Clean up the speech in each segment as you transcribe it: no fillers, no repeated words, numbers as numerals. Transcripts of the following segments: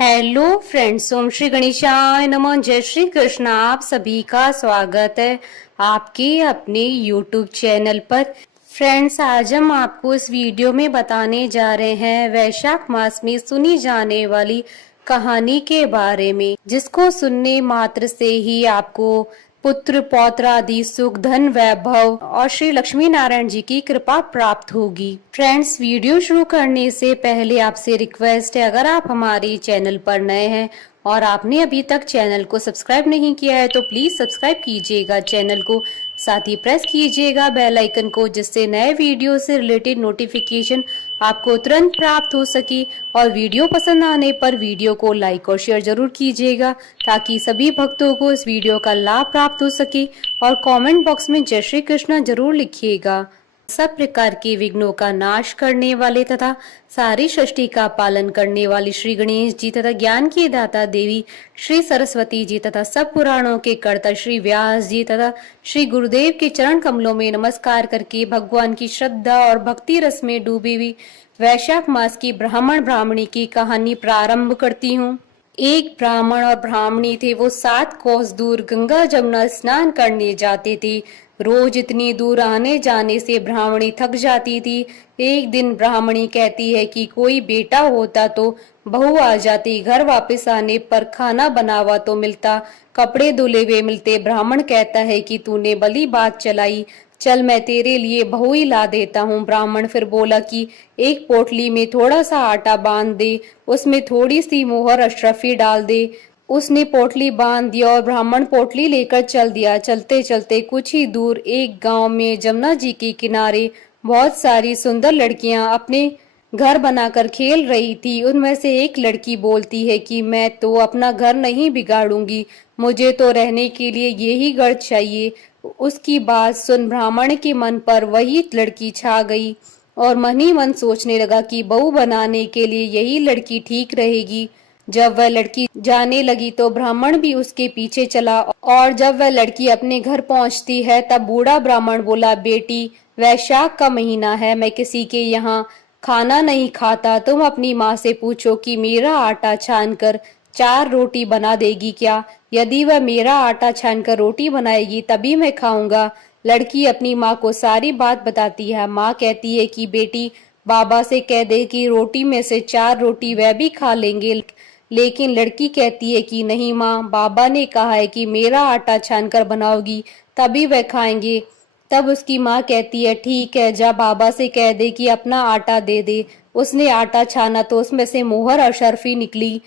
Hello friends, ओम श्री गणेशाय नमः। जय श्री कृष्ण। आप सभी का स्वागत है आपके अपने यूट्यूब चैनल पर। फ्रेंड्स, आज हम आपको इस वीडियो में बताने जा रहे हैं वैशाख मास में सुनी जाने वाली कहानी के बारे में, जिसको सुनने मात्र से ही आपको पुत्र पौत्र आदि सुख धन वैभव और श्री लक्ष्मी नारायण जी की कृपा प्राप्त होगी। फ्रेंड्स, वीडियो शुरू करने से पहले आपसे रिक्वेस्ट है, अगर आप हमारे चैनल पर नए हैं और आपने अभी तक चैनल को सब्सक्राइब नहीं किया है तो प्लीज सब्सक्राइब कीजिएगा चैनल को, साथ ही प्रेस कीजिएगा बेल आइकन को, जिससे नए वीडियो से रिलेटेड नोटिफिकेशन आपको तुरंत प्राप्त हो सके। और वीडियो पसंद आने पर वीडियो को लाइक और शेयर जरूर कीजिएगा, ताकि सभी भक्तों को इस वीडियो का लाभ प्राप्त हो सके। और कमेंट बॉक्स में जय श्री कृष्ण जरूर लिखिएगा। सब प्रकार के विघ्नों का नाश करने वाले तथा सारी सृष्टि का पालन करने वाली श्री गणेश जी तथा ज्ञान की दाता देवी श्री सरस्वती जी तथा सब पुराणों के कर्ता श्री व्यास जी तथा श्री गुरुदेव के चरण कमलों में नमस्कार करके भगवान की श्रद्धा और भक्ति रस में डूबी हुई वैशाख मास की ब्राह्मण ब्राह्मणी की कहानी प्रारंभ करती हूँ। एक ब्राह्मण और ब्राह्मणी थे। वो 7 कोस दूर गंगा जमुना स्नान करने जाते थे। रोज इतनी दूर आने जाने से ब्राह्मणी थक जाती थी। एक दिन ब्राह्मणी कहती है कि कोई बेटा होता तो बहू आ जाती, घर वापस आने पर खाना बना हुआ तो मिलता, कपड़े धुले हुए मिलते। ब्राह्मण कहता है कि तूने भली बात चलाई, चल मैं तेरे लिए बहू ही ला देता हूँ। ब्राह्मण फिर बोला कि एक पोटली में थोड़ा सा आटा बांध दे, उसमें थोड़ी सी मोहर अशरफी डाल दे। उसने पोटली बांध दिया और ब्राह्मण पोटली लेकर चल दिया। चलते चलते कुछ ही दूर एक गांव में जमुना जी के किनारे बहुत सारी सुंदर लड़कियां अपने घर बनाकर खेल रही थी। उनमें से एक लड़की बोलती है कि मैं तो अपना घर नहीं बिगाड़ूंगी, मुझे तो रहने के लिए यही घर चाहिए। उसकी बात सुन ब्राह्मण के मन पर वही लड़की छा गई और मन ही मन सोचने लगा कि बहू बनाने के लिए यही लड़की ठीक रहेगी। जब वह लड़की जाने लगी तो ब्राह्मण भी उसके पीछे चला, और जब वह लड़की अपने घर पहुंचती है तब बूढ़ा ब्राह्मण बोला, बेटी वैशाख का महीना है, मैं किसी के यहाँ खाना नहीं खाता। तुम अपनी माँ से पूछो कि मेरा आटा छान कर 4 रोटी बना देगी क्या? यदि वह मेरा आटा छान कर रोटी बनाएगी तभी मैं खाऊंगा। लड़की अपनी माँ को सारी बात बताती है। माँ कहती है कि बेटी बाबा से कह दे कि रोटी में से 4 रोटी वह भी खा लेंगे। लेकिन लड़की कहती है कि नहीं माँ, बाबा ने कहा है कि मेरा आटा छान कर बनाओगी तभी वह खाएंगे। तब उसकी माँ कहती है ठीक है, जा बाबा से कह दे कि अपना आटा दे दे। उसने आटा छाना तो उसमें से मोहर अशरफी निकली।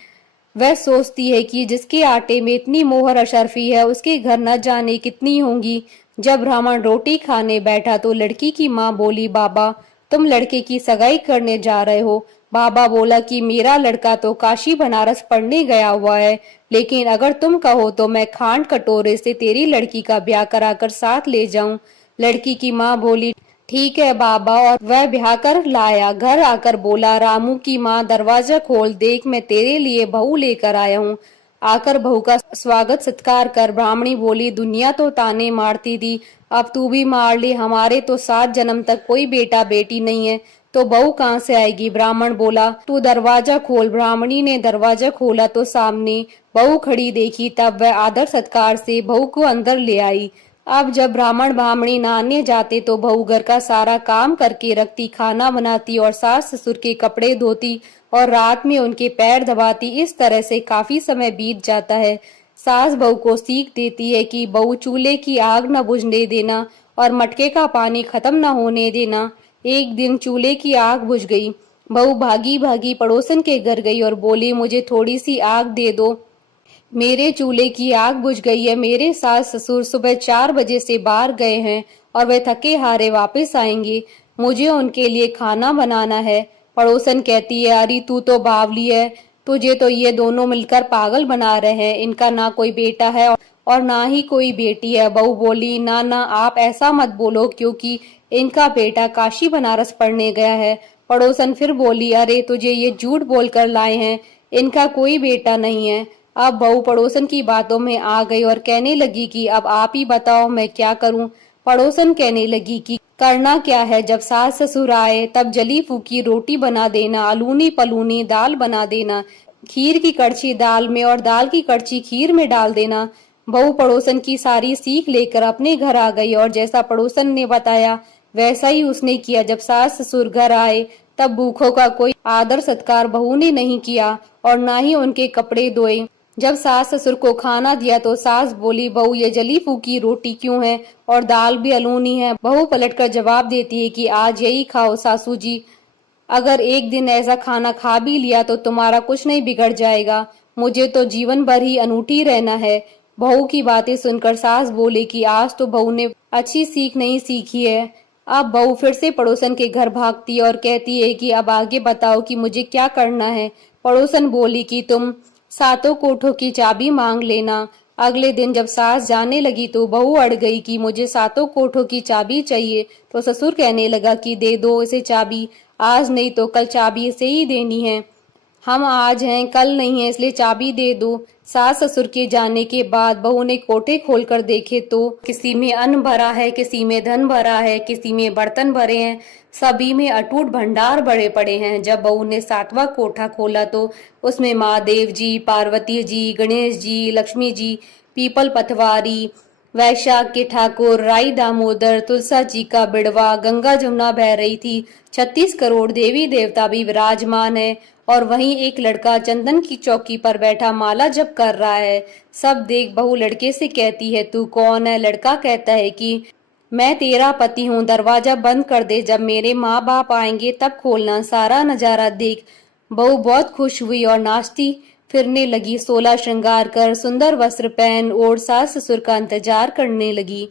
वह सोचती है कि जिसके आटे में इतनी मोहर अशरफी है उसके घर न जाने कितनी होंगी। जब ब्राह्मण रोटी खाने बैठा तो लड़की की माँ बोली, बाबा तुम लड़के की सगाई करने जा रहे हो? बाबा बोला कि मेरा लड़का तो काशी बनारस पढ़ने गया हुआ है, लेकिन अगर तुम कहो तो मैं खांड कटोरे से तेरी लड़की का ब्याह कराकर साथ ले जाऊं। लड़की की माँ बोली ठीक है बाबा, और वह ब्याह कर लाया। घर आकर बोला, रामू की माँ दरवाजा खोल, देख मैं तेरे लिए बहू लेकर आया हूँ, आकर बहू का स्वागत सत्कार कर। ब्राह्मणी बोली, दुनिया तो ताने मारती थी, अब तू भी मार ले, हमारे तो 7 जन्म तक कोई बेटा बेटी नहीं है, तो बहू कहाँ से आएगी? ब्राह्मण बोला, तू दरवाजा खोल। ब्राह्मणी ने दरवाजा खोला तो सामने बहू खड़ी देखी। तब वह आदर सत्कार से बहू को अंदर ले आई। अब जब ब्राह्मण ब्राह्मणी नहाने जाते तो बहू घर का सारा काम करके रखती, खाना बनाती और सास ससुर के कपड़े धोती और रात में उनके पैर दबाती। इस तरह से काफी समय बीत जाता है। सास बहू को सीख देती है कि बहू चूल्हे की आग न बुझने देना और मटके का पानी खत्म न होने देना। एक दिन चूल्हे की आग बुझ गई। बहू भागी भागी पड़ोसन के घर गई और बोली, मुझे थोड़ी सी आग दे दो, मेरे चूल्हे की आग बुझ गई है। मेरे सास ससुर सुबह 4 बजे से बाहर गए हैं और वे थके हारे वापस आएंगे, मुझे उनके लिए खाना बनाना है। पड़ोसन कहती है, अरे तू तो बावली है, तुझे तो ये दोनों मिलकर पागल बना रहे हैं, इनका ना कोई बेटा है और ना ही कोई बेटी है। बहू बोली, ना ना आप ऐसा मत बोलो, क्योंकि इनका बेटा काशी बनारस पढ़ने गया है। पड़ोसन फिर बोली, अरे तुझे ये झूठ बोलकर लाए हैं, इनका कोई बेटा नहीं है। अब बहू पड़ोसन की बातों में आ गई और कहने लगी कि अब आप ही बताओ मैं क्या करूं। पड़ोसन कहने लगी कि करना क्या है, जब सास ससुर आए तब जली फूकी रोटी बना देना, अलूनी पलूनी दाल बना देना, खीर की कड़छी दाल में और दाल की कड़छी खीर में डाल देना। बहू पड़ोसन की सारी सीख लेकर अपने घर आ गई और जैसा पड़ोसन ने बताया वैसा ही उसने किया। जब सास ससुर घर आए तब भूखों का कोई आदर सत्कार बहू ने नहीं किया और ना ही उनके कपड़े धोए। जब सास ससुर को खाना दिया तो सास बोली, बहू ये जली फूकी रोटी क्यों है और दाल भी अलोनी है। बहू पलटकर जवाब देती है कि आज यही खाओ सासू जी, अगर एक दिन ऐसा खाना खा भी लिया तो तुम्हारा कुछ नहीं बिगड़ जाएगा, मुझे तो जीवन भर ही अनूठी रहना है। बहू की बातें सुनकर सास बोले कि आज तो बहू ने अच्छी सीख नहीं सीखी है। अब बहू फिर से पड़ोसन के घर भागती और कहती है कि अब आगे बताओ कि मुझे क्या करना है। पड़ोसन बोली कि तुम सातों कोठों की चाबी मांग लेना। अगले दिन जब सास जाने लगी तो बहू अड़ गई कि मुझे सातों कोठों की चाबी चाहिए। तो ससुर कहने लगा कि दे दो इसे चाबी, आज नहीं तो कल चाबी इसे ही देनी है। हम आज हैं कल नहीं है, इसलिए चाबी दे दो। सास ससुर के जाने के बाद बहू ने कोठे खोलकर देखे तो किसी में अन्न भरा है, किसी में धन भरा है, किसी में बर्तन भरे हैं, सभी में अटूट भंडार भरे पड़े हैं। जब बहू ने सातवां कोठा खोला तो उसमें महादेव जी, पार्वती जी, गणेश जी, लक्ष्मी जी, पीपल पतवारी, वैशाख के ठाकुर, राई दामोदर, तुलसा जी का बिड़वा, गंगा जमुना बह रही थी। 36 करोड़ देवी देवता भी विराजमान है और वहीं एक लड़का चंदन की चौकी पर बैठा माला जप कर रहा है। सब देख बहू लड़के से कहती है, तू कौन है? लड़का कहता है कि मैं तेरा पति हूँ, दरवाजा बंद कर दे, जब मेरे माँ बाप आएंगे तब खोलना, सारा नजारा देख। बहू बहुत खुश हुई और नाचती फिरने लगी, 16 श्रृंगार कर, सुंदर वस्त्र पहन और सास ससुर का इंतजार करने लगी।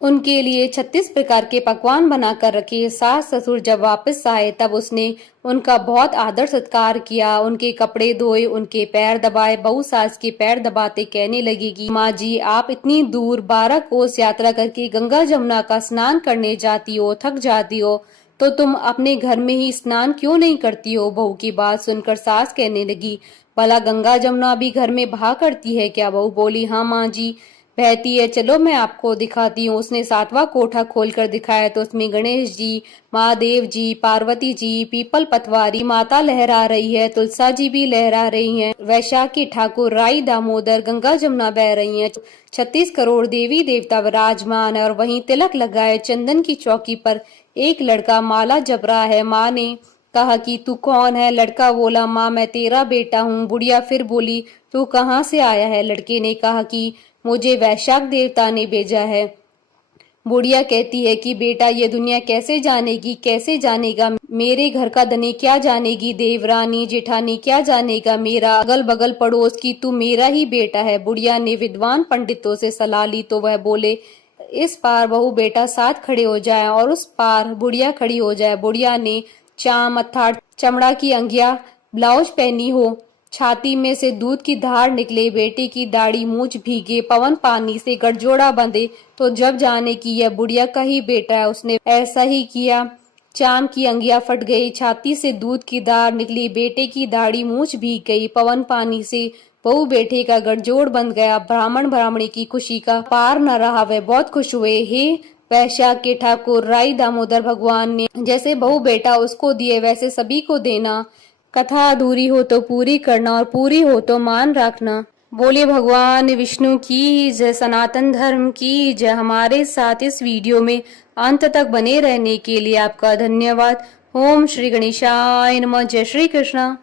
उनके लिए 36 प्रकार के पकवान बनाकर रखे। सास ससुर जब वापस आए तब उसने उनका बहुत आदर सत्कार किया, उनके कपड़े धोए, उनके पैर दबाए। बहू सास के पैर दबाते कहने लगी कि माँ जी, आप इतनी दूर 12 कोस यात्रा करके गंगा जमुना का स्नान करने जाती हो, थक जाती हो, तो तुम अपने घर में ही स्नान क्यों नहीं करती हो? बहू की बात सुनकर सास कहने लगी, भला गंगा जमुना भी घर में बहा करती है क्या? बहू बोली, हाँ माँ जी, बहती है, चलो मैं आपको दिखाती हूँ। उसने सातवां कोठा खोलकर दिखाया तो उसमें गणेश जी, महादेव जी, पार्वती जी, पीपल पतवारी माता लहरा रही है, तुलसा जी भी लहरा रही हैं, वैशाख के ठाकुर, राई दामोदर, गंगा जमुना बह रही हैं, 36 करोड़ देवी देवता विराजमान है और वहीं तिलक लगाए चंदन की चौकी पर एक लड़का माला जप रहा है। माँ ने कहा कि तू कौन है? लड़का बोला, माँ मैं तेरा बेटा हूँ। बुढ़िया फिर बोली, तू कहाँ से आया है? लड़के ने कहा कि मुझे वैशाख देवता ने भेजा है। बुढ़िया कहती है कि बेटा ये दुनिया कैसे जानेगी, कैसे जानेगा? मेरे घर का धनी क्या जानेगी? देवरानी जेठानी क्या जानेगा? मेरा अगल बगल पड़ोस की तू मेरा ही बेटा है। बुढ़िया ने विद्वान पंडितों से सलाह ली तो वह बोले, इस पार बहू बेटा साथ खड़े हो जाए और उस पार बुढ़िया खड़ी हो जाए। बुढ़िया ने चाम अर्थात चमड़ा की अंगिया ब्लाउज पहनी हो, छाती में से दूध की धार निकले, बेटे की दाढ़ी मूछ भीगे, पवन पानी से गठजोड़ा बंधे तो जब जाने की यह बुढ़िया का ही बेटा है। उसने ऐसा ही किया। चाम की अंगिया फट गई, छाती से दूध की धार निकली, बेटे की दाढ़ी मूछ भीग गई, पवन पानी से बहू बेटे का गठजोड़ बंध गया। ब्राह्मण ब्राह्मणी की खुशी का पार न रहा, वे बहुत खुश हुए। हे वैशाख के ठाकुर, राई दामोदर, भगवान ने जैसे बहू बेटा उसको दिए वैसे सभी को देना। कथा अधूरी हो तो पूरी करना और पूरी हो तो मान रखना। बोले भगवान विष्णु की जय, सनातन धर्म की जय। हमारे साथ इस वीडियो में अंत तक बने रहने के लिए आपका धन्यवाद। ओम श्री गणेशाय नमः। जय श्री कृष्णा।